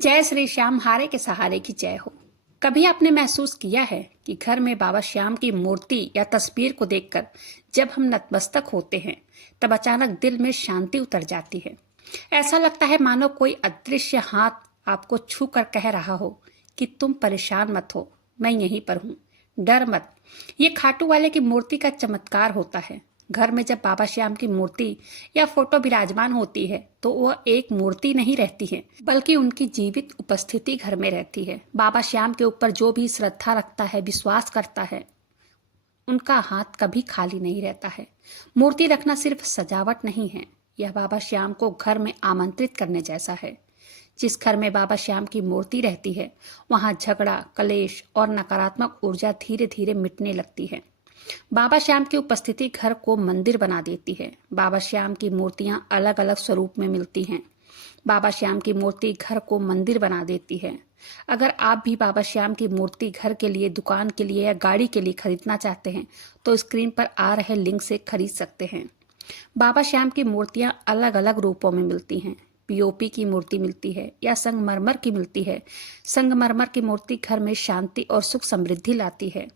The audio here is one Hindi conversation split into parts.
जय श्री श्याम हारे के सहारे की जय हो। कभी आपने महसूस किया है कि घर में बाबा श्याम की मूर्ति या तस्वीर को देखकर जब हम नतमस्तक होते हैं तब अचानक दिल में शांति उतर जाती है। ऐसा लगता है मानो कोई अदृश्य हाथ आपको छू कर कह रहा हो कि तुम परेशान मत हो, मैं यहीं पर हूँ, डर मत। ये खाटू वाले की मूर्ति का चमत्कार होता है। घर में जब बाबा श्याम की मूर्ति या फोटो विराजमान होती है तो वह एक मूर्ति नहीं रहती है, बल्कि उनकी जीवित उपस्थिति घर में रहती है। बाबा श्याम के ऊपर जो भी श्रद्धा रखता है, विश्वास करता है, उनका हाथ कभी खाली नहीं रहता है। मूर्ति रखना सिर्फ सजावट नहीं है, यह बाबा श्याम को घर में आमंत्रित करने जैसा है। जिस घर में बाबा श्याम की मूर्ति रहती है वहां झगड़ा, कलेश और नकारात्मक ऊर्जा धीरे धीरे मिटने लगती है। बाबा श्याम की उपस्थिति घर को मंदिर बना देती है। बाबा श्याम की मूर्तियां अलग अलग स्वरूप में मिलती हैं। बाबा श्याम की मूर्ति घर को मंदिर बना देती है। अगर आप भी बाबा श्याम की मूर्ति घर के लिए, दुकान के लिए या गाड़ी के लिए खरीदना चाहते हैं तो स्क्रीन पर आ रहे लिंक से खरीद सकते हैं। बाबा श्याम की मूर्तियां अलग अलग रूपों में मिलती हैं। पीओपी की मूर्ति मिलती है या संगमरमर की मिलती है। संगमरमर की मूर्ति घर में शांति और सुख समृद्धि लाती है।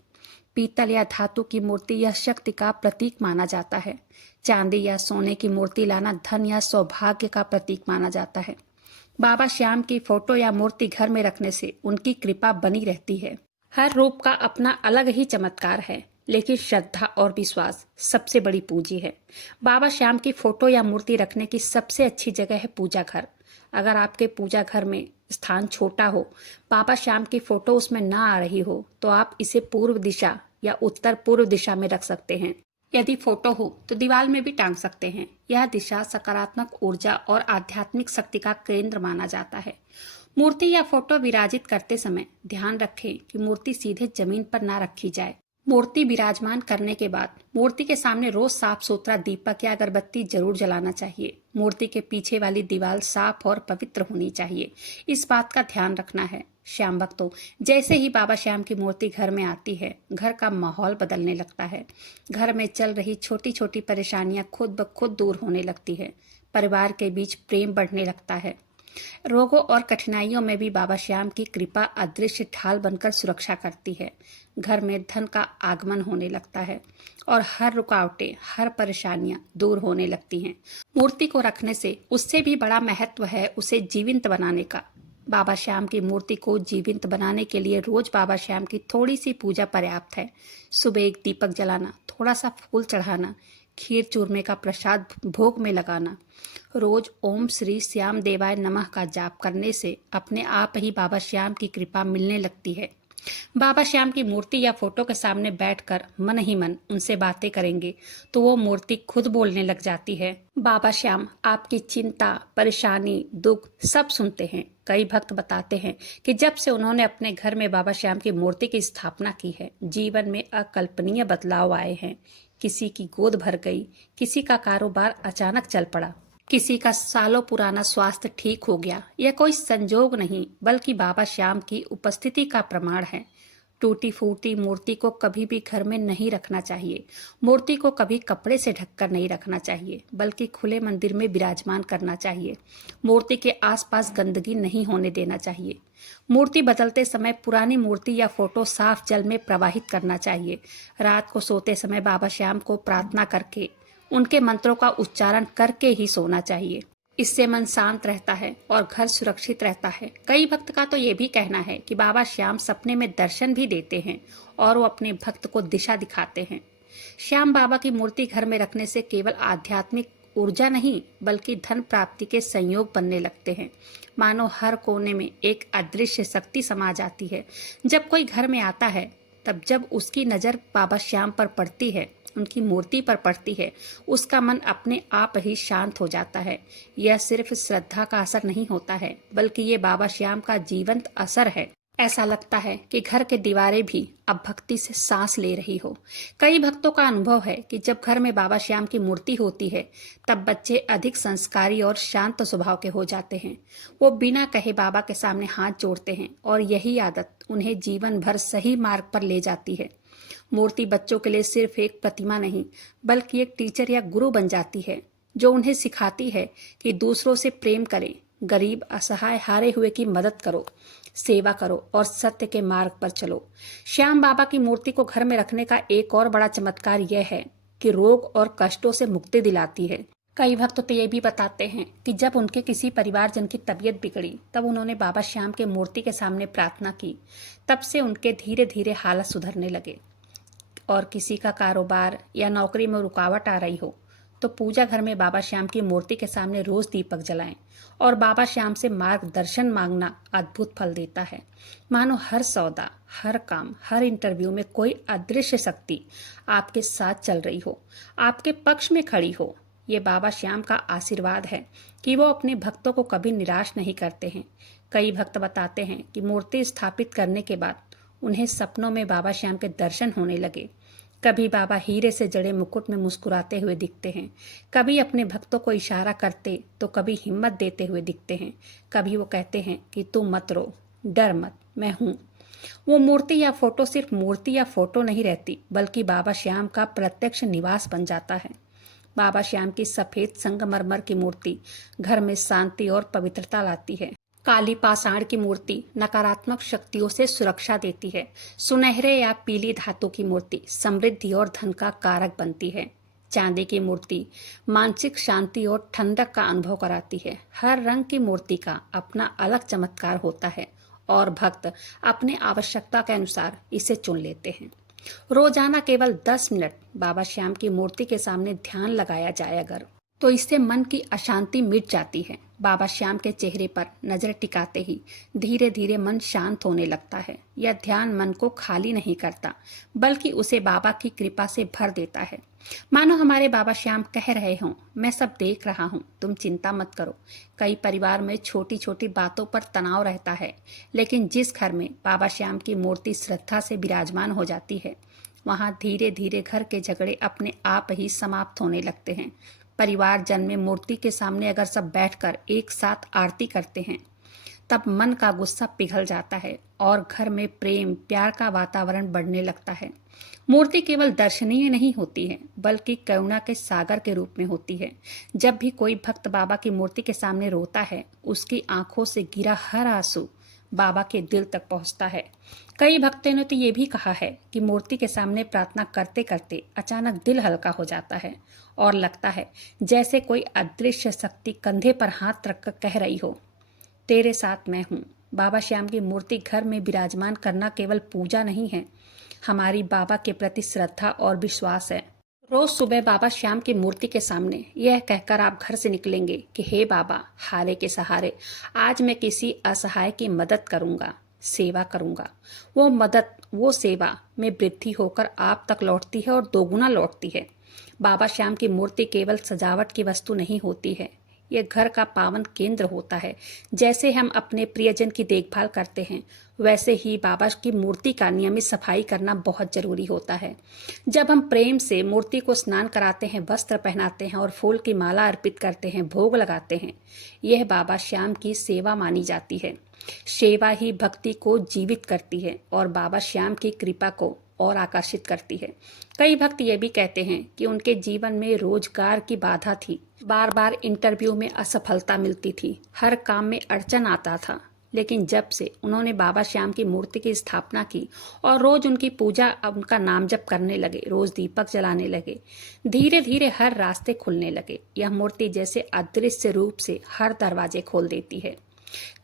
पीतल या धातु की मूर्ति यह शक्ति का प्रतीक माना जाता है। चांदी या सोने की मूर्ति लाना धन या सौभाग्य का प्रतीक माना जाता है। बाबा श्याम की फोटो या मूर्ति घर में रखने से उनकी कृपा बनी रहती है। हर रूप का अपना अलग ही चमत्कार है, लेकिन श्रद्धा और विश्वास सबसे बड़ी पूंजी है। बाबा श्याम की फोटो या मूर्ति रखने की सबसे अच्छी जगह है पूजा घर। अगर आपके पूजा घर में स्थान छोटा हो, बाबा श्याम की फोटो उसमें ना आ रही हो, तो आप इसे पूर्व दिशा या उत्तर पूर्व दिशा में रख सकते हैं। यदि फोटो हो तो दीवार में भी टांग सकते हैं। यह दिशा सकारात्मक ऊर्जा और आध्यात्मिक शक्ति का केंद्र माना जाता है। मूर्ति या फोटो विराजित करते समय ध्यान रखें कि मूर्ति सीधे जमीन पर ना रखी जाए। मूर्ति विराजमान करने के बाद मूर्ति के सामने रोज साफ सुथरा दीपक या अगरबत्ती जरूर जलाना चाहिए। मूर्ति के पीछे वाली दीवार साफ और पवित्र होनी चाहिए, इस बात का ध्यान रखना है। श्याम भक्तों, जैसे ही बाबा श्याम की मूर्ति घर में आती है, घर का माहौल बदलने लगता है। घर में चल रही छोटी छोटी परेशानियां खुद ब खुद दूर होने लगती है। परिवार के बीच प्रेम बढ़ने लगता है। रोगों और कठिनाइयों में भी बाबा श्याम की कृपा अदृश्य ढाल बनकर सुरक्षा करती है। घर में धन का आगमन होने लगता है और हर रुकावटें, हर परेशानियां दूर होने लगती हैं। मूर्ति को रखने से उससे भी बड़ा महत्व है उसे जीवंत बनाने का। बाबा श्याम की मूर्ति को जीवंत बनाने के लिए रोज बाबा श्याम की थोड़ी सी पूजा पर्याप्त है। सुबह एक दीपक जलाना, थोड़ा सा फूल चढ़ाना, खीर चूरमे का प्रसाद भोग में लगाना। रोज ओम श्री श्याम देवाय नमः का जाप करने से अपने आप ही बाबा श्याम की कृपा मिलने लगती है। बाबा श्याम की मूर्ति या फोटो के सामने बैठकर मन ही मन उनसे बातें करेंगे तो वो मूर्ति खुद बोलने लग जाती है। बाबा श्याम आपकी चिंता, परेशानी, दुख सब सुनते हैं। कई भक्त बताते हैं कि जब से उन्होंने अपने घर में बाबा श्याम की मूर्ति की स्थापना की है, जीवन में अकल्पनीय बदलाव आए हैं। किसी की गोद भर गई, किसी का कारोबार अचानक चल पड़ा, किसी का सालों पुराना स्वास्थ्य ठीक हो गया। यह कोई संजोग नहीं, बल्कि बाबा श्याम की उपस्थिति का प्रमाण है। टूटी फूटी मूर्ति को कभी भी घर में नहीं रखना चाहिए। मूर्ति को कभी कपड़े से ढककर नहीं रखना चाहिए, बल्कि खुले मंदिर में विराजमान करना चाहिए। मूर्ति के आसपास गंदगी नहीं होने देना चाहिए। मूर्ति बदलते समय पुरानी मूर्ति या फोटो साफ जल में प्रवाहित करना चाहिए। रात को सोते समय बाबा श्याम को प्रार्थना करके, उनके मंत्रों का उच्चारण करके ही सोना चाहिए। इससे मन शांत रहता है और घर सुरक्षित रहता है। कई भक्त का तो ये भी कहना है कि बाबा श्याम सपने में दर्शन भी देते हैं और वो अपने भक्त को दिशा दिखाते हैं। श्याम बाबा की मूर्ति घर में रखने से केवल आध्यात्मिक ऊर्जा नहीं, बल्कि धन प्राप्ति के संयोग बनने लगते हैं। मानो हर कोने में एक अदृश्य शक्ति समा जाती है। जब कोई घर में आता है, तब जब उसकी नज़र बाबा श्याम पर पड़ती है, उनकी मूर्ति पर पड़ती है, उसका मन अपने आप ही शांत हो जाता है। यह सिर्फ श्रद्धा का असर नहीं होता है, बल्कि ये बाबा श्याम का जीवंत असर है। ऐसा लगता है कि घर के दीवारें भी अब भक्ति से सांस ले रही हो। कई भक्तों का अनुभव है कि जब घर में बाबा श्याम की मूर्ति होती है, तब बच्चे अधिक संस्कारी और शांत स्वभाव के हो जाते हैं। वो बिना कहे बाबा के सामने हाथ जोड़ते हैं और यही आदत उन्हें जीवन भर सही मार्ग पर ले जाती है। मूर्ति बच्चों के लिए सिर्फ एक प्रतिमा नहीं, बल्कि एक टीचर या गुरु बन जाती है, जो उन्हें सिखाती है कि दूसरों से प्रेम करें, गरीब, असहाय, हारे हुए की मदद करो, सेवा करो और सत्य के मार्ग पर चलो। श्याम बाबा की मूर्ति को घर में रखने का एक और बड़ा चमत्कार यह है कि रोग और कष्टों से मुक्ति दिलाती है। कई भक्त तो ये भी बताते हैं कि जब उनके किसी परिवारजन की तबीयत बिगड़ी तब उन्होंने बाबा श्याम के मूर्ति के सामने प्रार्थना की। तब से उनके धीरे धीरे हालत सुधरने लगे। और किसी का कारोबार या नौकरी में रुकावट आ रही हो तो पूजा घर में बाबा श्याम की मूर्ति के सामने रोज दीपक जलाएं और बाबा श्याम से मार्गदर्शन मांगना अद्भुत फल देता है। मानो हर सौदा, हर काम, हर इंटरव्यू में कोई अदृश्य शक्ति आपके साथ चल रही हो, आपके पक्ष में खड़ी हो। ये बाबा श्याम का आशीर्वाद है कि वो अपने भक्तों को कभी निराश नहीं करते हैं। कई भक्त बताते हैं कि मूर्ति स्थापित करने के बाद उन्हें सपनों में बाबा श्याम के दर्शन होने लगे। कभी बाबा हीरे से जड़े मुकुट में मुस्कुराते हुए दिखते हैं, कभी अपने भक्तों को इशारा करते तो कभी हिम्मत देते हुए दिखते हैं। कभी वो कहते हैं कि तुम मत रो, डर मत, मैं हूँ। वो मूर्ति या फोटो सिर्फ मूर्ति या फोटो नहीं रहती, बल्कि बाबा श्याम का प्रत्यक्ष निवास बन जाता है। बाबा श्याम की सफेद संगमरमर की मूर्ति घर में शांति और पवित्रता लाती है। काली पाषाण की मूर्ति नकारात्मक शक्तियों से सुरक्षा देती है। सुनहरे या पीली धातु की मूर्ति समृद्धि और धन का कारक बनती है। चांदी की मूर्ति मानसिक शांति और ठंडक का अनुभव कराती है। हर रंग की मूर्ति का अपना अलग चमत्कार होता है और भक्त अपने आवश्यकता के अनुसार इसे चुन लेते हैं। रोजाना केवल 10 मिनट बाबा श्याम की मूर्ति के सामने ध्यान लगाया जाए अगर, तो इससे मन की अशांति मिट जाती है। बाबा श्याम के चेहरे पर नजर टिकाते ही धीरे धीरे मन शांत होने लगता है। यह ध्यान मन को खाली नहीं करता, बल्कि उसे बाबा की कृपा से भर देता है। मानो हमारे बाबा श्याम कह रहे हों, मैं सब देख रहा हूँ, तुम चिंता मत करो। कई परिवार में छोटी छोटी बातों पर तनाव रहता है, लेकिन जिस घर में बाबा श्याम की मूर्ति श्रद्धा से विराजमान हो जाती है, वहाँ धीरे धीरे घर के झगड़े अपने आप ही समाप्त होने लगते हैं। परिवार जन में मूर्ति के सामने अगर सब बैठकर एक साथ आरती करते हैं, तब मन का गुस्सा पिघल जाता है और घर में प्रेम प्यार का वातावरण बढ़ने लगता है। मूर्ति केवल दर्शनीय नहीं होती है, बल्कि करुणा के सागर के रूप में होती है। जब भी कोई भक्त बाबा की मूर्ति के सामने रोता है, उसकी आंखों से गिरा हर आंसू बाबा के दिल तक पहुंचता है। कई भक्तों ने तो ये भी कहा है कि मूर्ति के सामने प्रार्थना करते करते अचानक दिल हल्का हो जाता है और लगता है जैसे कोई अदृश्य शक्ति कंधे पर हाथ रखकर कह रही हो, तेरे साथ मैं हूँ। बाबा श्याम की मूर्ति घर में विराजमान करना केवल पूजा नहीं है, हमारी बाबा के प्रति श्रद्धा और विश्वास है। रोज सुबह बाबा श्याम की मूर्ति के सामने यह कहकर आप घर से निकलेंगे कि हे बाबा, हारे के सहारे आज मैं किसी असहाय की मदद करूंगा, सेवा करूंगा। वो मदद, वो सेवा में वृद्धि होकर आप तक लौटती है और दोगुना लौटती है। बाबा श्याम की मूर्ति केवल सजावट की वस्तु नहीं होती है, यह घर का पावन केंद्र होता है। जैसे हम अपने प्रियजन की देखभाल करते हैं, वैसे ही बाबा की मूर्ति का नियमित सफाई करना बहुत जरूरी होता है। जब हम प्रेम से मूर्ति को स्नान कराते हैं, वस्त्र पहनाते हैं और फूल की माला अर्पित करते हैं, भोग लगाते हैं, यह बाबा श्याम की सेवा मानी जाती है। सेवा ही भक्ति को जीवित करती है और बाबा श्याम की कृपा को और आकर्षित करती है। कई भक्त ये भी कहते हैं कि उनके जीवन में रोजगार की बाधा थी, बार बार इंटरव्यू में असफलता मिलती थी, हर काम में अड़चन आता था, लेकिन जब से उन्होंने बाबा श्याम की मूर्ति की स्थापना की और रोज उनकी पूजा, उनका नाम जप करने लगे, रोज दीपक जलाने लगे, धीरे धीरे हर रास्ते खुलने लगे। यह मूर्ति जैसे अदृश्य रूप से हर दरवाजे खोल देती है।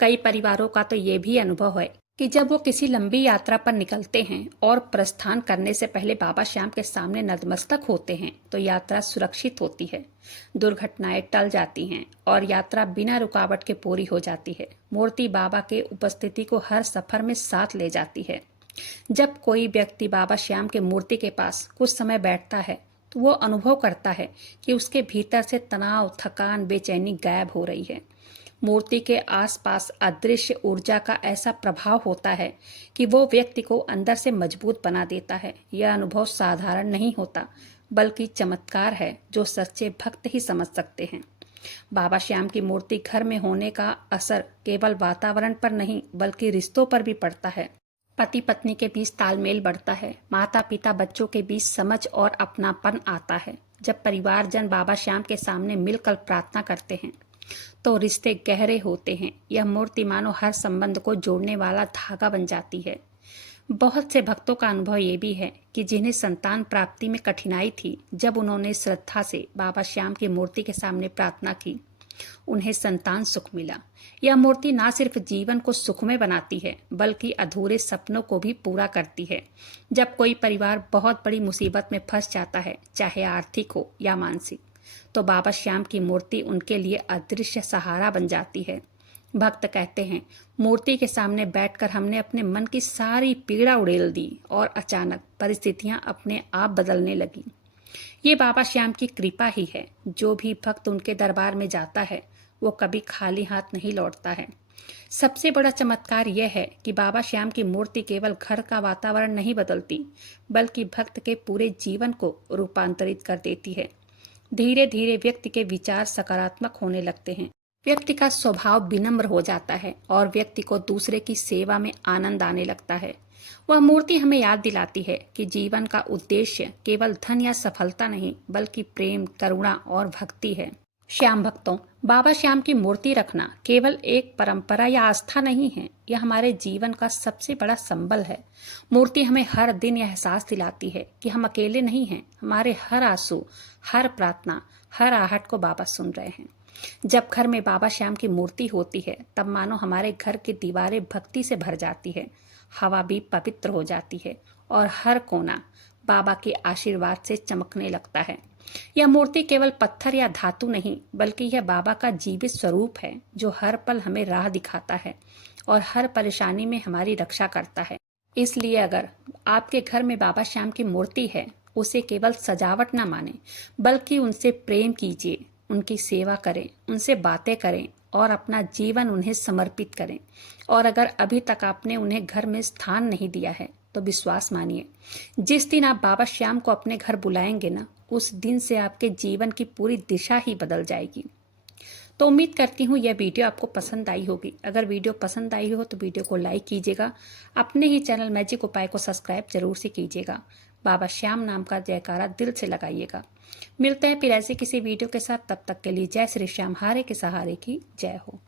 कई परिवारों का तो ये भी अनुभव है कि जब वो किसी लंबी यात्रा पर निकलते हैं और प्रस्थान करने से पहले बाबा श्याम के सामने नतमस्तक होते हैं, तो यात्रा सुरक्षित होती है, दुर्घटनाएं टल जाती हैं और यात्रा बिना रुकावट के पूरी हो जाती है। मूर्ति बाबा के उपस्थिति को हर सफर में साथ ले जाती है। जब कोई व्यक्ति बाबा श्याम के मूर्ति के पास कुछ समय बैठता है, तो वो अनुभव करता है कि उसके भीतर से तनाव, थकान, बेचैनी गायब हो रही है। मूर्ति के आसपास अदृश्य ऊर्जा का ऐसा प्रभाव होता है कि वो व्यक्ति को अंदर से मजबूत बना देता है। यह अनुभव साधारण नहीं होता, बल्कि चमत्कार है जो सच्चे भक्त ही समझ सकते हैं। बाबा श्याम की मूर्ति घर में होने का असर केवल वातावरण पर नहीं, बल्कि रिश्तों पर भी पड़ता है। पति पत्नी के बीच तालमेल बढ़ता है, माता पिता बच्चों के बीच समझ और अपनापन आता है। जब परिवारजन बाबा श्याम के सामने मिलकर प्रार्थना करते हैं, तो रिश्ते गहरे होते हैं। यह मूर्ति मानो हर संबंध को जोड़ने वाला धागा बन जाती है। बहुत से भक्तों का अनुभव ये भी है कि जिन्हें संतान प्राप्ति में कठिनाई थी, जब उन्होंने श्रद्धा से बाबा श्याम की मूर्ति के सामने प्रार्थना की, उन्हें संतान सुख मिला। यह मूर्ति ना सिर्फ जीवन को सुखमय बनाती है, बल्कि अधूरे सपनों को भी पूरा करती है। जब कोई परिवार बहुत बड़ी मुसीबत में फंस जाता है, चाहे आर्थिक हो या मानसिक, तो बाबा श्याम की मूर्ति उनके लिए अदृश्य सहारा बन जाती है। भक्त कहते हैं, मूर्ति के सामने बैठकर हमने अपने मन की सारी पीड़ा उड़ेल दी और अचानक परिस्थितियां अपने आप बदलने लगी। ये बाबा श्याम की कृपा ही है। जो भी भक्त उनके दरबार में जाता है, वो कभी खाली हाथ नहीं लौटता है। सबसे बड़ा चमत्कार यह है कि बाबा श्याम की मूर्ति केवल घर का वातावरण नहीं बदलती, बल्कि भक्त के पूरे जीवन को रूपांतरित कर देती है। धीरे धीरे व्यक्ति के विचार सकारात्मक होने लगते हैं, व्यक्ति का स्वभाव विनम्र हो जाता है और व्यक्ति को दूसरे की सेवा में आनंद आने लगता है। वह मूर्ति हमें याद दिलाती है कि जीवन का उद्देश्य केवल धन या सफलता नहीं, बल्कि प्रेम, करुणा और भक्ति है। श्याम भक्तों, बाबा श्याम की मूर्ति रखना केवल एक परंपरा या आस्था नहीं है, यह हमारे जीवन का सबसे बड़ा संबल है। मूर्ति हमें हर दिन यह एहसास दिलाती है कि हम अकेले नहीं हैं। हमारे हर आंसू, हर प्रार्थना, हर आहट को बाबा सुन रहे हैं। जब घर में बाबा श्याम की मूर्ति होती है, तब मानो हमारे घर की दीवारें भक्ति से भर जाती है, हवा भी पवित्र हो जाती है और हर कोना बाबा के आशीर्वाद से चमकने लगता है। यह मूर्ति केवल पत्थर या धातु नहीं, बल्कि यह बाबा का जीवित स्वरूप है, जो हर पल हमें राह दिखाता है और हर परेशानी में हमारी रक्षा करता है। इसलिए अगर आपके घर में बाबा श्याम की मूर्ति है, उसे केवल सजावट न माने, बल्कि उनसे प्रेम कीजिए, उनकी सेवा करें, उनसे बातें करें और अपना जीवन उन्हें समर्पित करें। और अगर अभी तक आपने उन्हें घर में स्थान नहीं दिया है, तो विश्वास मानिए, जिस दिन आप बाबा श्याम को अपने घर बुलाएंगे ना, उस दिन से आपके जीवन की पूरी दिशा ही बदल जाएगी। तो उम्मीद करती हूँ यह वीडियो आपको पसंद आई होगी। अगर वीडियो पसंद आई हो तो वीडियो को लाइक कीजिएगा। अपने ही चैनल मैजिक उपाय को सब्सक्राइब जरूर से कीजिएगा। बाबा श्याम नाम का जयकारा दिल से लगाइएगा। मिलते हैं फिर ऐसे किसी वीडियो के साथ। तब तक के लिए जय श्री श्याम, हारे के सहारे की जय हो।